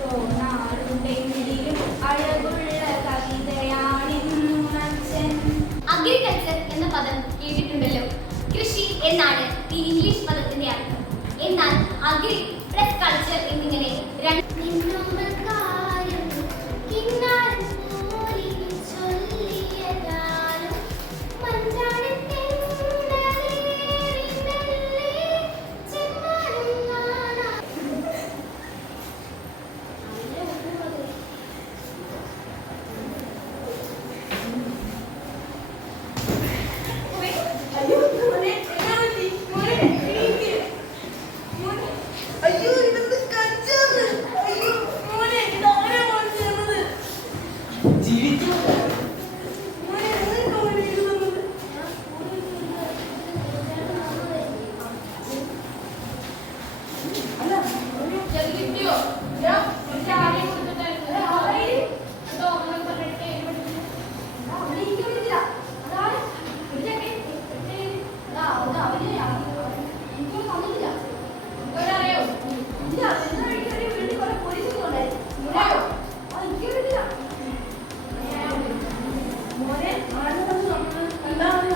തോന്നാറുണ്ടെങ്കിലും agriculture എന്ന പദം കേട്ടിട്ടുണ്ടല്ലോ. കൃഷി എന്നാണ് ഈ ഇംഗ്ലീഷ് പദത്തിന്റെ അർത്ഥം. എന്നാൽ അഗ്രി പ്ലസ് കൾച്ചർ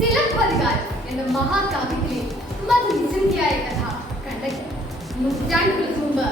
ചിലപ്പതികാരം എന്ന മഹാകാവ്യത്തിലെ മധുവിചിന്തിയായ കഥ കണ്ടെത്തി. നൂറ്റാണ്ടുകൾക്ക് മുമ്പ്.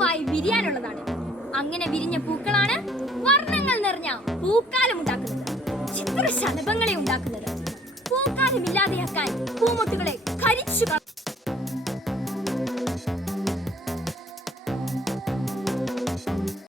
പൂവായി വിരിയാനുള്ളതാണ്. അങ്ങനെ വിരിഞ്ഞ പൂക്കളാണ് വർണങ്ങൾ നിറഞ്ഞ പൂക്കാലം ഉണ്ടാക്കുന്നത്. ചിത്രശലഭങ്ങളെ ഉണ്ടാക്കുന്നത്. പൂക്കാലമില്ലാതെയാക്കാൻ പൂമൊട്ടുകളെ കരിച്ചു